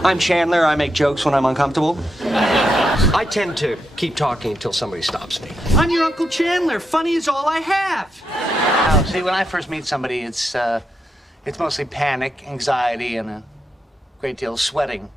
I'm Chandler. I make jokes when I'm uncomfortable. I tend to keep talking until somebody stops me. I'm your Uncle Chandler. Funny is all I have. Now, see, when I first meet somebody, it's mostly panic, anxiety, and a great deal of sweating.